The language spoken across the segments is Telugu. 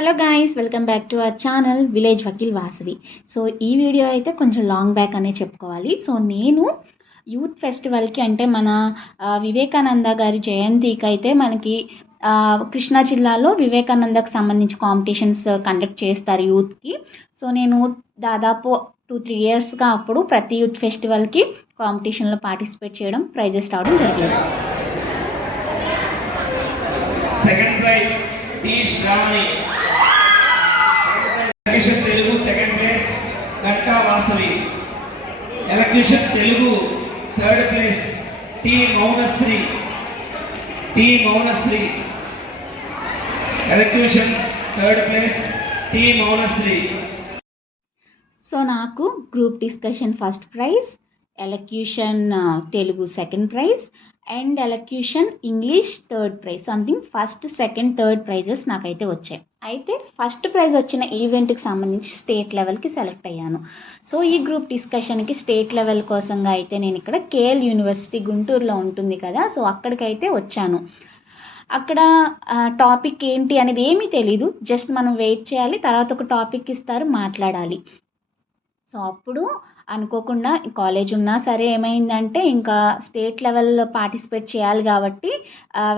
Hello guys, welcome back to our channel village Vakeel Vasavi. So ఈ వీడియో అయితే కొంచెం లాంగ్ బ్యాక్ అనే చెప్పుకోవాలి. సో నేను యూత్ ఫెస్టివల్కి అంటే మన వివేకానంద గారి జయంతికి అయితే మనకి కృష్ణా జిల్లాలో వివేకానందకు సంబంధించి కాంపిటీషన్స్ కండక్ట్ చేస్తారు యూత్కి. సో నేను దాదాపు 2-3 ఇయర్స్గా అప్పుడు ప్రతి యూత్ ఫెస్టివల్కి కాంపిటీషన్లో పార్టిసిపేట్ చేయడం, ప్రైజెస్ రావడం జరిగింది. Second prize D Shravani, elocution Telugu second place Gatka Vasavi, elocution Telugu third place T Mounashri, elocution third place T Mounashri. So నాకు group discussion first prize, elocution Telugu second prize and elocution English third prize. Something first, second, third prizes నాకైతే వచ్చాయి. అయితే ఫస్ట్ ప్రైజ్ వచ్చిన ఈవెంట్కి సంబంధించి స్టేట్ లెవెల్కి సెలెక్ట్ అయ్యాను. సో ఈ గ్రూప్ డిస్కషన్కి స్టేట్ లెవెల్ కోసంగా అయితే నేను ఇక్కడ కేఎల్ యూనివర్సిటీ గుంటూరులో ఉంటుంది కదా, సో అక్కడికైతే వచ్చాను. అక్కడ టాపిక్ ఏంటి అనేది ఏమీ తెలీదు, జస్ట్ మనం వెయిట్ చేయాలి, తర్వాత ఒక టాపిక్ ఇస్తారు, మాట్లాడాలి. సో అప్పుడు అనుకోకుండా కాలేజ్ ఉన్నా సరే ఏమైందంటే ఇంకా స్టేట్ లెవెల్ పార్టిసిపేట్ చేయాలి కాబట్టి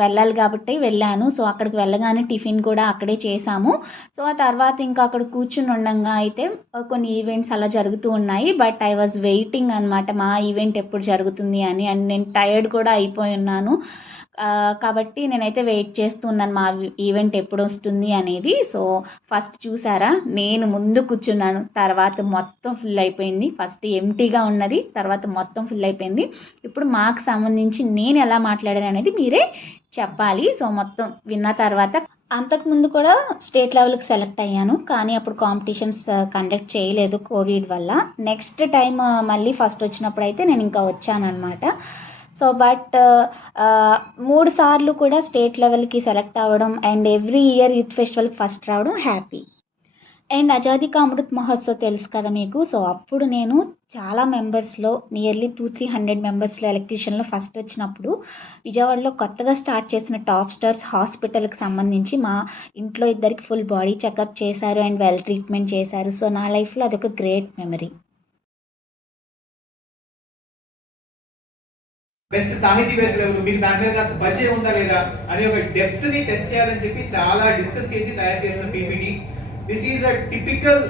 వెళ్ళాలి కాబట్టి వెళ్ళాను. సో అక్కడికి వెళ్ళగానే టిఫిన్ కూడా అక్కడే చేసాము. సో ఆ తర్వాత ఇంకా అక్కడ కూర్చుని ఉండగా అయితే కొన్ని ఈవెంట్స్ అలా జరుగుతూ ఉన్నాయి. బట్ ఐ వాజ్ వెయిటింగ్ అనమాట, మా ఈవెంట్ ఎప్పుడు జరుగుతుంది అని. అండ్ నేను టైర్డ్ కూడా అయిపోయి ఉన్నాను కాబట్టి నేనైతే వెయిట్ చేస్తున్నాను మా ఈవెంట్ ఎప్పుడు వస్తుంది అనేది. సో ఫస్ట్ చూసారా, నేను ముందు కూర్చున్నాను, తర్వాత మొత్తం ఫుల్ అయిపోయింది. ఫస్ట్ ఎంటీగా ఉన్నది, తర్వాత మొత్తం ఫుల్ అయిపోయింది. ఇప్పుడు మాకు సంబంధించి నేను ఎలా మాట్లాడాను అనేది మీరే చెప్పాలి. సో మొత్తం విన్న తర్వాత అంతకుముందు కూడా స్టేట్ లెవెల్కి సెలెక్ట్ అయ్యాను, కానీ అప్పుడు కాంపిటీషన్స్ కండక్ట్ చేయలేదు కోవిడ్ వల్ల. నెక్స్ట్ టైం మళ్ళీ ఫస్ట్ వచ్చినప్పుడు అయితే నేను ఇంకా వచ్చాను అనమాట. సో బట్ 3 సార్లు కూడా స్టేట్ లెవెల్కి సెలెక్ట్ అవ్వడం అండ్ ఎవ్రీ ఇయర్ యూత్ ఫెస్టివల్కి ఫస్ట్ రావడం హ్యాపీ. అండ్ ఆజాదీ కా అమృత్ మహోత్సవ్ తెలుసు కదా మీకు. సో అప్పుడు నేను చాలా మెంబర్స్లో నియర్లీ 200-300 మెంబర్స్లో ఎలక్ట్రీషియన్లో ఫస్ట్ వచ్చినప్పుడు విజయవాడలో కొత్తగా స్టార్ట్ చేసిన టాప్ స్టార్స్ హాస్పిటల్కి సంబంధించి మా ఇంట్లో 2 ఫుల్ బాడీ చెకప్ చేశారు అండ్ వెల్ ట్రీట్మెంట్ చేశారు. సో నా లైఫ్లో అదొక గ్రేట్ మెమరీ. బెస్ట్ సాహితీవేత్తలు ఎవరు, మీకు దాని మీద కాస్త పరిచయం ఉందా లేదా అని ఒక డెప్త్ ని టెస్ట్ చేయాలని చెప్పి చాలా డిస్కస్ చేసి తయారు చేసిన PPT. This is a typical,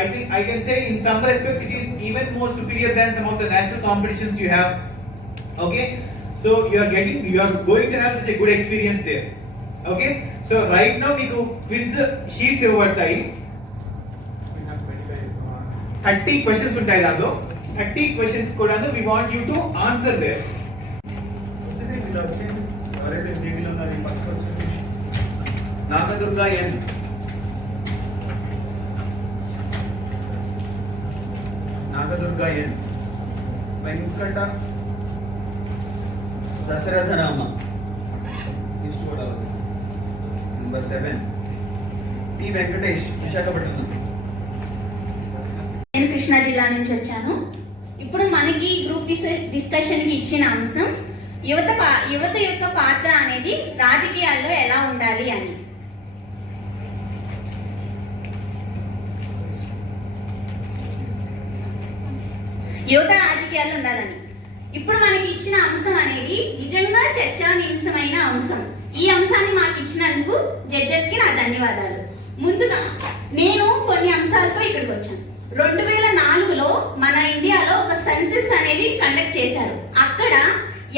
I think I can say in some respects it is even more superior than some of the national competitions you have. Okay, so you are going to have such a good experience there. Okay, so right now మీకు క్విజ్ షీట్స్ ఇవ్వబడతాయి. 30 క్వశ్చన్స్ ఉంటాయి. దాంట్లో 30 క్వశ్చన్స్ కూడా we want you to answer there. Nagadurga N, Venkata Dasharatharama, number 7 P Venkatesh, Visakhapatnam. నేను కృష్ణా జిల్లా నుంచి వచ్చాను. ఇప్పుడు మనకి గ్రూప్ డిస్కషన్కి ఇచ్చిన అంశం యువత యొక్క పాత్ర అనేది రాజకీయాల్లో ఎలా ఉండాలి అని. యువత రాజకీయాల్లో ఉండాలని ఇప్పుడు మనకి ఇచ్చిన అంశం అనేది నిజంగా చర్చానీయాంశమైన అంశం. ఈ అంశాన్ని మాకు ఇచ్చినందుకు జడ్జెస్కి నా ధన్యవాదాలు. ముందుగా నేను కొన్ని అంశాలతో ఇక్కడికి వచ్చాను. 2004లో మన ఇండియాలో ఒక సెన్సస్ అనేది కండక్ట్ చేశారు. అక్కడ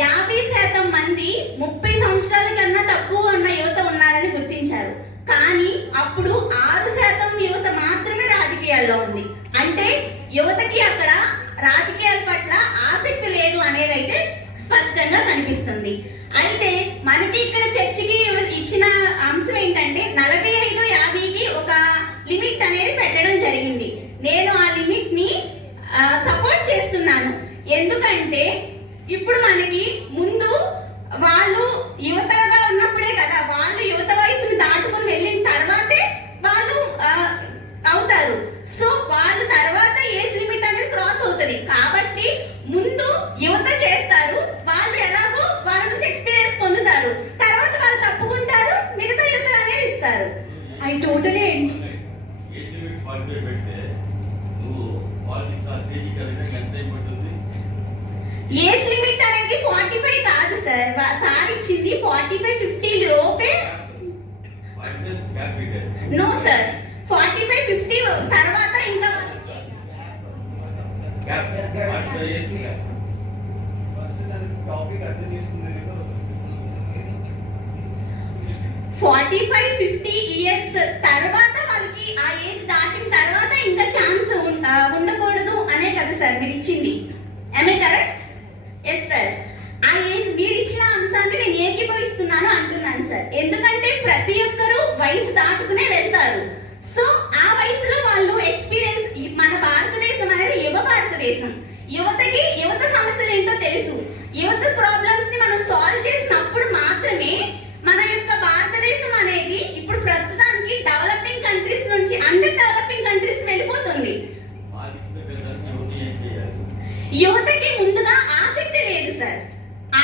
50% మంది 30 సంవత్సరాల కన్నా తక్కువ ఉన్న యువత ఉన్నారని గుర్తించారు. కానీ అప్పుడు 6% యువత మాత్రమే రాజకీయాల్లో ఉంది. అంటే యువతకి అక్కడ రాజకీయాల పట్ల ఆసక్తి లేదు అనేది అయితే స్పష్టంగా కనిపిస్తుంది. అయితే మనకి ఇక్కడ చర్చకి ఇచ్చిన అంశం ఏంటంటే 45-50కి ఒక లిమిట్ అనేది పెట్టడం జరిగింది. నేను ఆ లిమిట్ ని సపోర్ట్ చేస్తున్నాను. ఎందుకంటే ఇప్పుడు మనకి ముందు వాళ్ళు యువతగా ఉన్నప్పుడే కదా, వాళ్ళు యువత వయసును దాటుకుని వెళ్ళిన తర్వాతే వాళ్ళు అవుతారు. సో వాళ్ళు తర్వాత ఏజ్ లిమిట్ అనేది క్రాస్ అవుతుంది కాబట్టి ముందు యువత చేస్తారు. వాళ్ళు ఎలాగో వాళ్ళ నుంచి ఎక్స్పీరియన్స్ పొందుతారు, తర్వాత వాళ్ళు తప్పుకుంటారు, మిగతా యువత అనేది ఇస్తారు. I totally ఏజ్ లిమిట్ అనేది 45 కాదు సార్. సార్ ఇచ్చింది 45-50 లోపే. నో సార్, 45-50 తర్వాత ఇంకా 45-50 ఇయర్స్ తర్వాత వాళ్ళకి ఆ ఏజ్ దాటిన తర్వాత ఇంకా ఛాన్స్ ఉండకూడదు అనే కదా సార్ మీరు ఇచ్చింది. I correct? Yes sir. ఆ ఏజ్ మీరు ఇచ్చిన అంశాన్ని నేను ఏకీభవిస్తున్నాను అంటున్నాను సార్. ఎందుకంటే ప్రతి ఒక్కరూ వయసు దాటుకునే వెళ్తారు. సో ఆ వయసులో వాళ్ళు ఎక్స్పీరియన్స్, మన భారతదేశం అనేది యువ భారతదేశం. యువతకి యువత సమస్యలు ఏంటో తెలుసు. యువత ప్రాబ్లమ్స్ ని మనం సాల్వ్ చేసినప్పుడు మాత్రమే మన యొక్క భారతదేశం అనేది ఇప్పుడు ప్రస్తుతానికి డెవలపింగ్ కంట్రీస్ నుంచి అండర్ డెవలపింగ్ కంట్రీస్ వెళ్ళిపోతుంది. యువతకి ముందుగా ఆసక్తి లేదు సార్.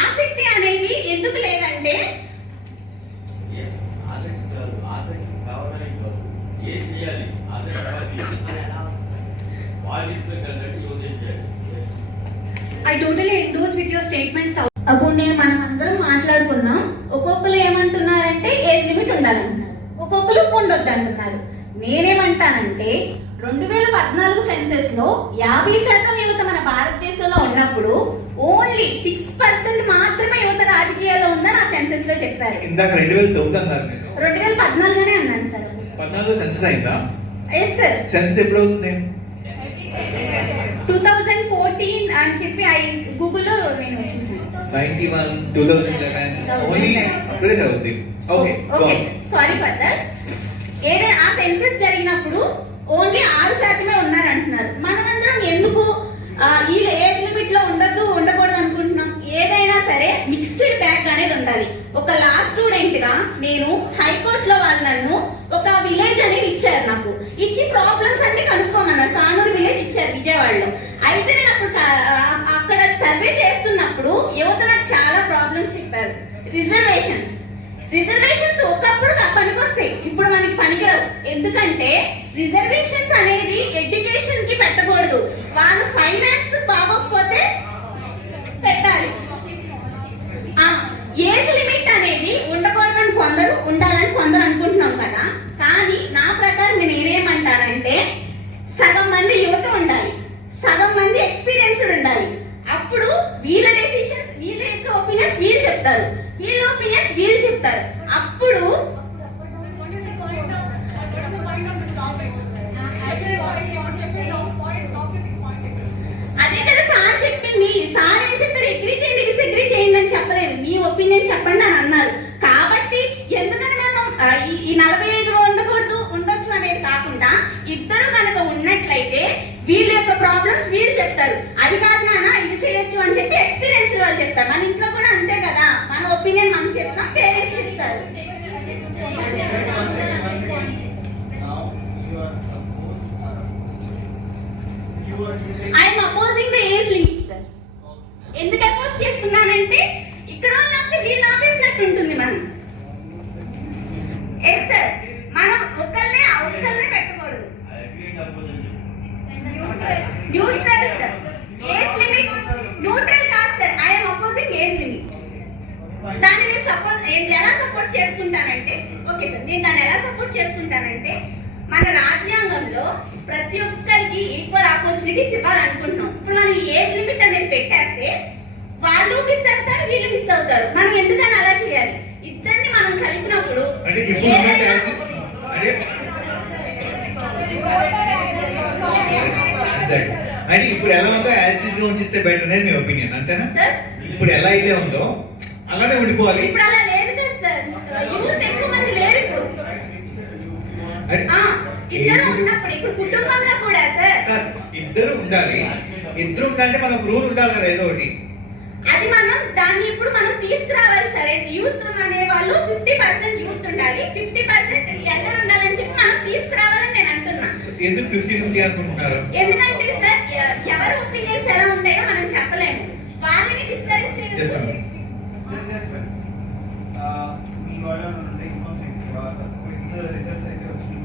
ఆసక్తి అనేది ఎందుకు లేదంటే I totally endorse with your statements. అప్పుడు మనం అందరం మాట్లాడుకున్నాం. ఒక్కొక్కరు ఏమంటున్నారంటే ఏజ్ లిమిట్ ఉండాలంటున్నారు, ఒక్కొక్కరు ఉండొద్దు అంటున్నారు. నేనేమంటానంటే 2014 సెన్సెస్ లో 50% యువత మన భారతదేశంలో ఉన్నప్పుడు ఓన్లీ 6% మాత్రమే యువత రాజకీయాల్లో ఉందని ఆ సెన్సెస్ లో చెప్పారు. ఇందాక 2009 అన్నారు మీరు. 2014 గానే అన్నాను సార్. 14 సెన్సస్ అయిందా? Yes sir. సెన్సస్ ఎప్పుడు అవుతుంది? 2014 అని చెప్పి గూగుల్లో నేను చూసాను. 91, 2011 ఓన్లీ అప్పుడే చదువుతుంది. Okay okay sorry for that. ఏదైనా ఆ సెన్సస్ జరిగినప్పుడు ఓన్లీ 6% ఉన్నారు అంటున్నారు. మనమందరం ఎందుకు ఈ ఏజ్ లిమిట్ లో ఉండకూడదు అనుకుంటున్నాం? ఏదైనా సరే మిక్స్డ్ బ్యాగ్ అనేది ఉండాలి. ఒక లా స్టూడెంట్ గా నేను హైకోర్టులో వాళ్ళు నన్ను ఒక విలేజ్ అనేది ఇచ్చారు, నాకు ఇచ్చి ప్రాబ్లమ్స్ అన్ని కనుక్కోమన్నారు. కానూరు విలేజ్ ఇచ్చారు విజయవాడలో. అయితే నేను అప్పుడు అక్కడ సర్వే చేస్తున్నప్పుడు యువత నాకు చాలా ప్రాబ్లమ్స్ చెప్పారు. రిజర్వేషన్స్ ఒకప్పుడు పనికొస్తాయి, ఇప్పుడు మనకి పనికిరావు. ఎందుకంటే రిజర్వేషన్స్ అనేది ఎడ్యుకేషన్ కి పెట్టకూడదు, వాళ్ళు ఫైనాన్స్ బాగోకపోతే పెట్టాలి. ఏజ్ లిమిట్ అనేది ఉండకూడదని కొందరు, ఉండాలని కొందరు అనుకుంటున్నాం కదా. కానీ నా ప్రకారం నేను ఏమంటానంటే సగం మంది యువత ఉండాలి, సగం మంది ఎక్స్పీరియన్స్డ్ ఉండాలి. అప్పుడు వీళ్ళ డెసిషన్స్, వీళ్ళ యొక్క ఒపీనియన్స్ వీళ్ళు చెప్తారు, వీళ్ళ ఒపీనియన్స్ వీళ్ళు చెప్తారు. అప్పుడు అదే కదా సార్ చెప్పింది. సార్ ఏం చెప్పారు? అగ్రీ చేయండి, డిసగ్రీ చేయండి అని చెప్పలేదు, మీ ఒపీనియన్ చెప్పండి అని అన్నారు. కాబట్టి ఎందుకని మనం ఈ 45 ఉండొచ్చు అనేది కాకుండా ఇద్దరు కనుక ఉన్నట్లయితే వీళ్ళ యొక్క ప్రాబ్లమ్స్ వీళ్ళు చెప్తారు. అది కాదు నాన్న ఇది చేయొచ్చు అని చెప్పి ఎక్స్పీరియన్స్ వాళ్ళు చెప్తారు. మన ఇంట్లో కూడా అంతే కదా, మన ఒపీనియన్ మనం చెప్తాం, పేరెంట్స్ చెప్తారు. I'm opposing the age limit sir. ఎందుకు అపోజ్ చేస్తున్నానంటే ఇక్కడ వాళ్ళంటే వీళ్ళు ఆపేసినట్టు ఉంటుంది. మనం ఎస్ సార్, మనం ఒక్కళ్ళే పెట్టకూడదు. Neutral sir. Age limit neutral కాదు sir. I'm opposing age limit. దాన్ని నేను ఎలా సపోర్ట్ చేసుకుంటానంటే, ఓకే సార్, నేను దాన్ని ఎలా సపోర్ట్ చేసుకుంటానంటే మన రాజ్యాంగంలో ప్రతి ఒక్కరికి ఈక్వల్ ఆపర్చునిటీస్ ఇవ్వాలనుకుంటున్నాం. ఇప్పుడు మనం ఏజ్ లిమిట్ అనేది పెట్టేస్తే వాళ్ళు మిస్ అవుతారు, వీళ్ళు మిస్ అవుతారు. మనం ఎందుకని అలా చేయాలి? ఇద్దరిని మనం కలిపినప్పుడు అంటే ఇప్పుడు ఎలా ఉందో యాజ్ ఇట్ గా ఉంచిస్తే బెటర్ అనేది మీ ఒపీనియన్, అంతేనా? ఇప్పుడు ఎలా అయితే ఉందో అలానే ఉండిపోవాలి. ఇప్పుడు అలా లేదు కదా సార్, యూత్ ఎక్కువ మంది లేరు ఇప్పుడు. ఇద్దరు ఉన్నప్పుడు ఇప్పుడు కుటుంబంలో కూడా సార్ ఇద్దరు ఉండాలి. ఇద్దరు ఉండాలంటే మనకు రూల్ ఉండాలి కదా ఏదో ఒకటి. అది మనం దాన్ని ఇప్పుడు మనం తీసుకురావాలి సరే. యూత్ అనే వాళ్ళు 50% యూత్ ఉండాలి, 50% యంగర్ ఉండాలని చెప్పి మనం తీసుకురావాలని నేను అంటున్నా. ఎందుకు 50-50 అనుకుంటున్నారు? ఎందుకంటే సార్ ఎవరి ఒపీనియన్స్ ఎలా ఉంటాయో మనం చెప్పలేము, వాళ్ళని డిస్కరేజ్ చేయాలి. మీ వాళ్ళ నుండి ఇన్ఫర్మేషన్ తర్వాత క్విజ్ రిజల్ట్స్ అయితే వచ్చినాయి.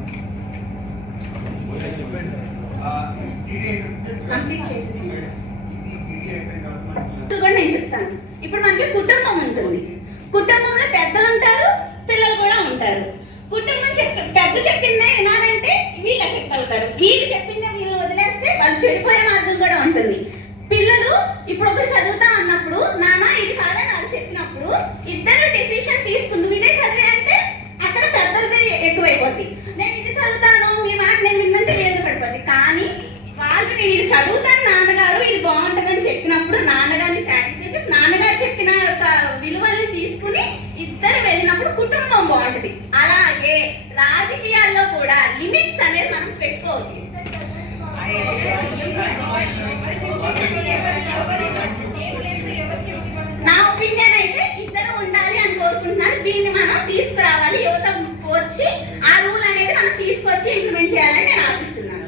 కంప్లీట్ చేసేసి ఇది సిటీ అయిపోయిన తర్వాత మనకి ఇప్పుడు కూడా నేను చెప్తాను. ఇప్పుడు మనకి కుటుంబం ఉంటుంది. కుటుంబంలో పెద్దలు ఉంటారు, పిల్లలు కూడా ఉంటారు. కుటుంబం పెద్ద చెప్పిందే వినాలంటే వీళ్ళు ఎఫెక్ట్ అవుతారు. వీళ్ళు చెప్పిందే వీళ్ళు వదిలేస్తే వాళ్ళు చెడిపోయే మార్గం కూడా ఉంటుంది. పిల్లలు ఇప్పుడు ఒకటి చదువుతా అన్నప్పుడు నాన్న ఇది కాదని వాళ్ళు చెప్పినప్పుడు ఇద్దరు డెసిషన్ తీసుకుని నువ్వు ఇదే చదివే అంటే అక్కడ పెద్దలది ఎక్కువైపోద్ది. నేను ఇది చదువుతాను మీ మాట నేను విన్నంతే వేరు పడిపోద్ది. కానీ వాళ్ళు నేను ఇది చదువుతాను నాన్నగారు ఇది బాగుంటుందని చెప్పినప్పుడు నాన్నగారిని సాటిస్ఫై చేసి నాన్నగారు చెప్పిన యొక్క విలువల్ని తీసుకుని ఇద్దరు వెళ్ళినప్పుడు కుటుంబం బాగుంటుంది. అలాగే రాజకీయాల్లో కూడా లిమిట్స్ అనేది మనం పెట్టుకోవాలి. నా ఒపీనియన్ అయితే ఇద్దరు ఉండాలి అని కోరుకుంటున్నాను. దీన్ని మనం తీసుకురావాలి. యువత వచ్చి ఆ రూల్ అనేది మనం తీసుకొచ్చి ఇంప్లిమెంట్ చేయాలని నేను ఆశిస్తున్నాను.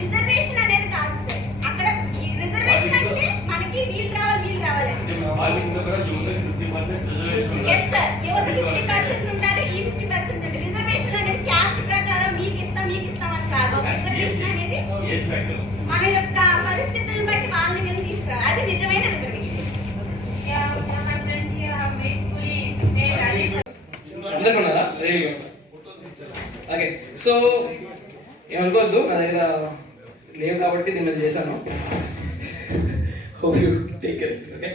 రిజర్వేషన్ అనేది కాదు సార్. అక్కడ రిజర్వేషన్ అంటే మనకి వీళ్ళు రావాలి ఎస్ సార్. యువత 50% ఉండాలి, ఈ 50% ఉండాలి. రిజర్వేషన్ అనేది క్యాస్ట్ ప్రకారం మీకు ఇస్తాం అని కాదు. రిజర్వేషన్ అనేది మన యొక్క పరిస్థితులను బట్టి వాళ్ళని నేను తీసుకురావాలి. అది నిజమైన రిజర్వేషన్. అందరికి ఉన్నారా? రెడీగా ఓకే. సో ఏమనుకోవద్దు, నా దగ్గర లేవు కాబట్టి దీని మీద చేశాను. Hope you take care. Okay.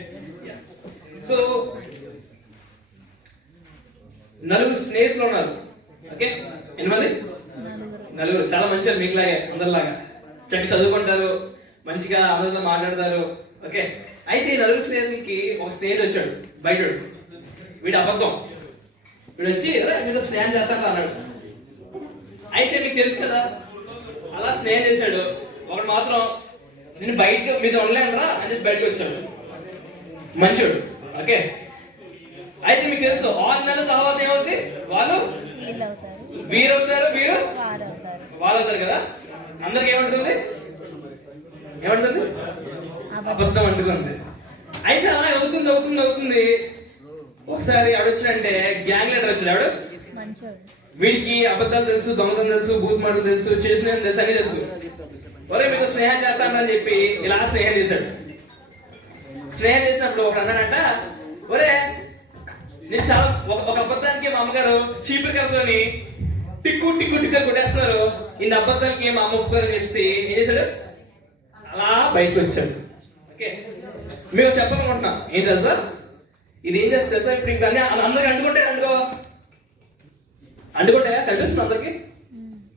So నలుగురు స్నేహితులు ఉన్నారు. ఓకే, ఎనిమిది నలుగురు చాలా మంచిగా మీకులాగే అందరిలాగా చక్కగా చదువుకుంటారు, మంచిగా అందరితో మాట్లాడతారు. ఓకే, అయితే ఈ నలుగురు స్నేహితులకి ఒక స్నేహితుడు వచ్చాడు బయట. వీడు అబద్ధం. వీడు వచ్చి మీతో స్నేహం చేస్తాను అన్నాడు. అయితే మీకు తెలుసు కదా, అలా స్నేహం చేశాడు. ఒకడు మాత్రం నేను బయటకు మీతో ఉండలేనురా అని చెప్పి బయటకు వచ్చాడు, మంచోడు. ఓకే, అయితే మీకు తెలుసు 6 నెలల సహవాసం ఏమవుతుంది, వాళ్ళు వీరవుతారు, వీరు వాళ్ళు అవుతారు కదా. అందరికి ఏమంటుంది, అబద్ధం అంటుకుంది. అయితే అలా అవుతుంది. ఒకసారి ఆడొచ్చాడంటే గ్యాంగ్ లీడర్ వచ్చాడు. ఆవిడ వీడికి అబద్ధాలు తెలుసు, దొంగతనం తెలుసు, బూత్ మాటలు తెలుసు, చేసిన తెలుసు, అన్ని తెలుసు. ఒరే మీతో స్నేహం చేస్తానని చెప్పి ఇలా స్నేహం చేశాడు. స్నేహం చేసినప్పుడు ఒక అన్నాడంట, ఒరే నేను చాలా ఒక అబద్ధానికి మా అమ్మగారు చీపురు కలుపుకొని టిక్కు కొట్టేస్తున్నారు, ఇన్ని అబద్ధాలకి మా అమ్మ ఒప్పుకోరని చెప్పి ఏం చేశాడు, అలా బయటకు వచ్చాడు. ఓకే, మీకు చెప్పాలనుకుంటున్నా ఏం తెలుసా, ఇది ఏం చేస్తా తెలుసా, ఇప్పుడు ఇంకా అందరికి అంటుకుంటాయా కనిపిస్తుంది అందరికి,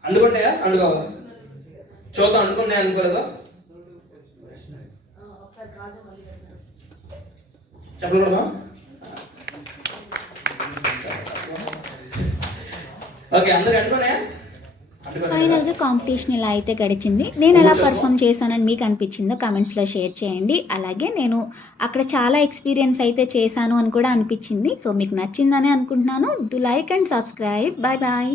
అంటుకోవాలా చూద్దాం, అంటుకున్నాయా అనుకోలేదా, చెప్పకూడదా? ఓకే, అందరికి అంటుకున్నాయా? ఫైనల్గా కాంపిటీషన్ ఇలా అయితే గడిచింది. నేను ఎలా పర్ఫామ్ చేశానని మీకు అనిపించిందో కమెంట్స్లో షేర్ చేయండి. అలాగే నేను అక్కడ చాలా ఎక్స్పీరియన్స్ అయితే చేశాను అని కూడా అనిపించింది. సో మీకు నచ్చిందని అనుకుంటున్నాను. Do like and subscribe. Bye bye.